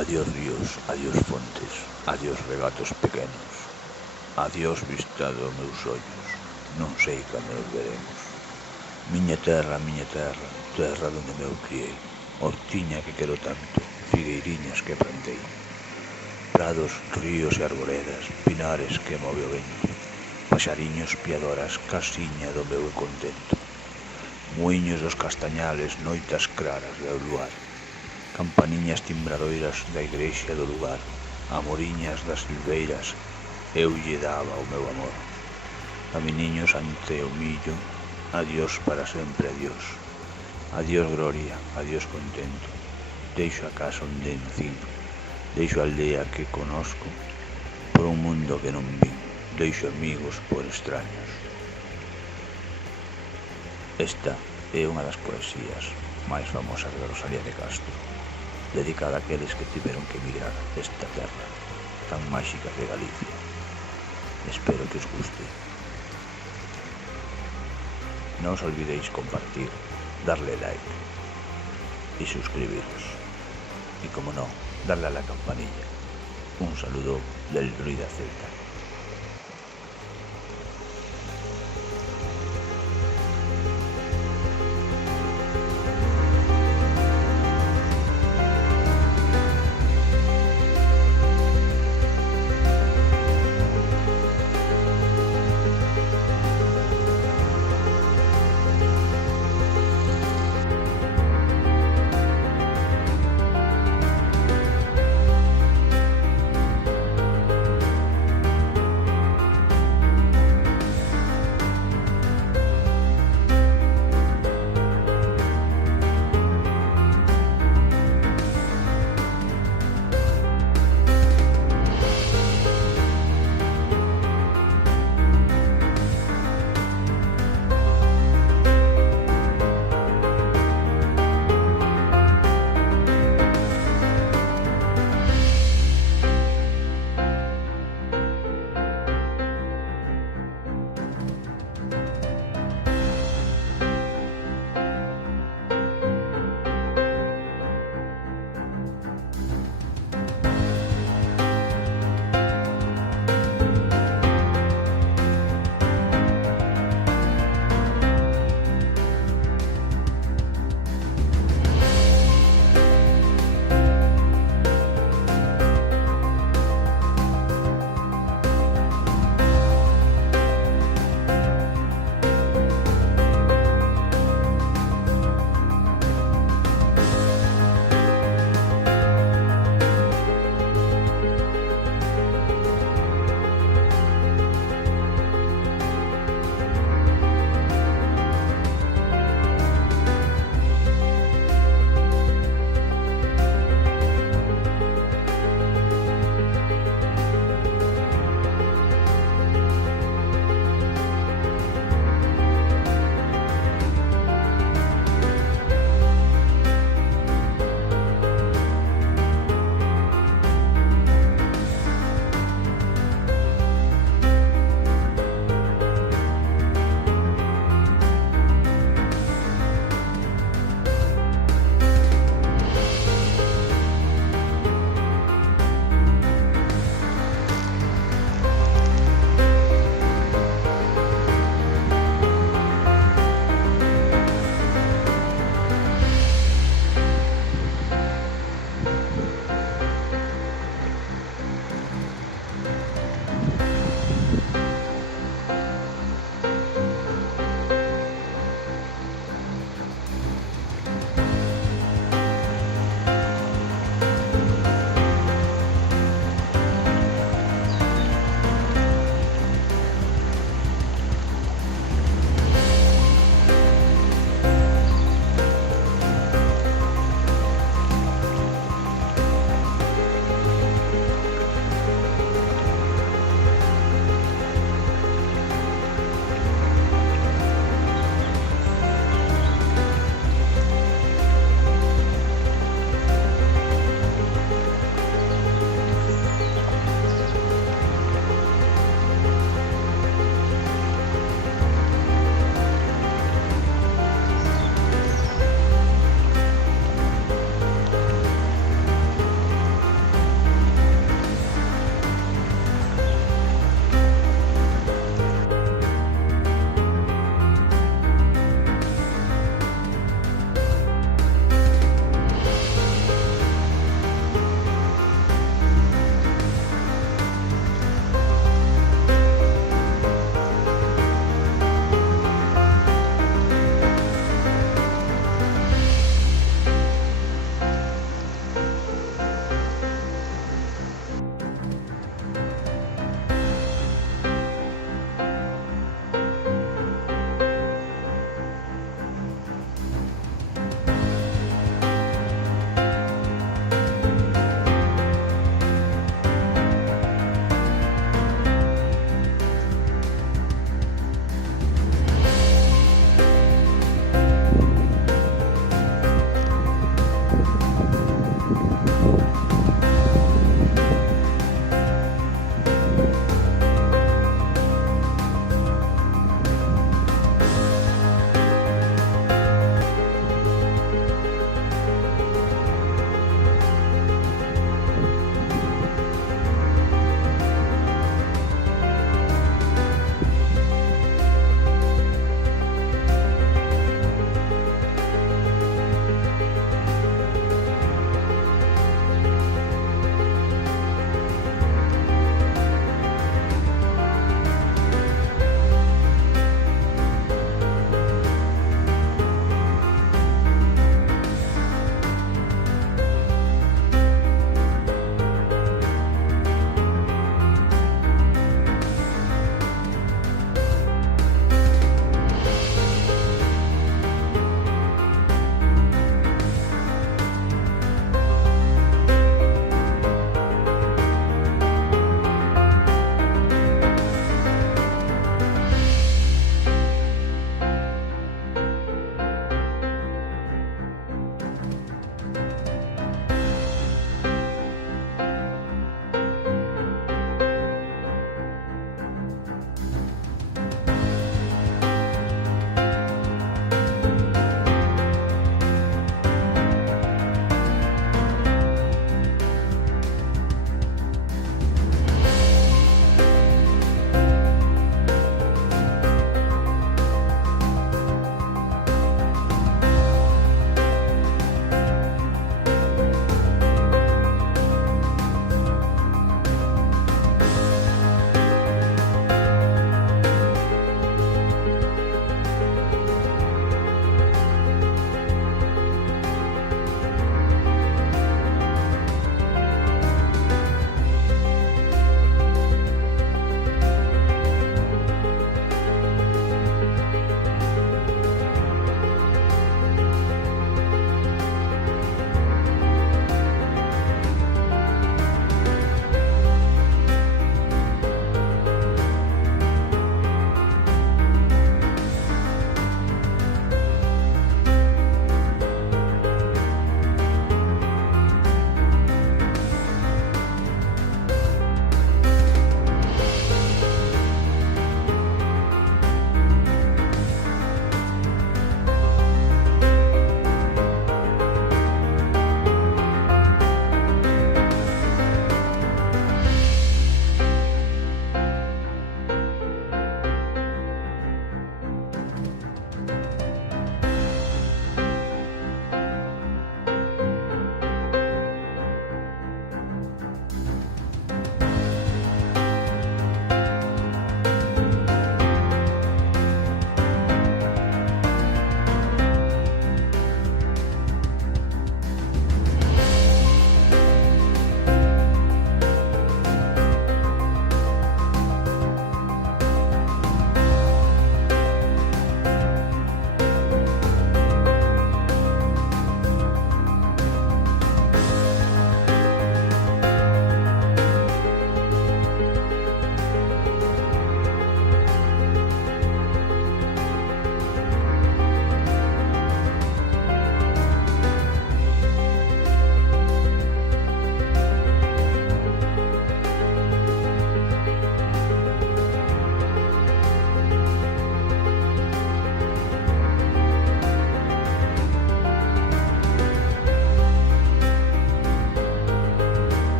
Adiós ríos, adiós fontes, adiós regatos pequenos. Adiós vista dos meus ollos, non sei cando nos veremos. Miña terra, terra donde me eu criei, hortiña que quero tanto, figueiriñas que plantei. Prados, ríos e arboredas, pinares que move o vento, paxariños piadoras, casiña do meu contento. Muiños dos castañales, noitas claras do luar, campaniñas timbradoiras da igrexa do lugar, amoriñas das silveiras, eu lle daba o meu amor. Caminiños ante o millo, adiós para sempre, adiós. Adiós gloria, adiós contento, deixo a casa onde nacín, deixo a aldea que conozco, por un mundo que non vin, deixo amigos por extraños. Esta é unha das poesías máis famosas de Rosalía de Castro, dedicada a aqueles que tiveron que emigrar desta terra tan máxica que Galicia. Espero que os guste. Non os olvidéis compartir, darle like y suscribiros. Y como no, darle a la campanilla. Un saludo del Druida Z.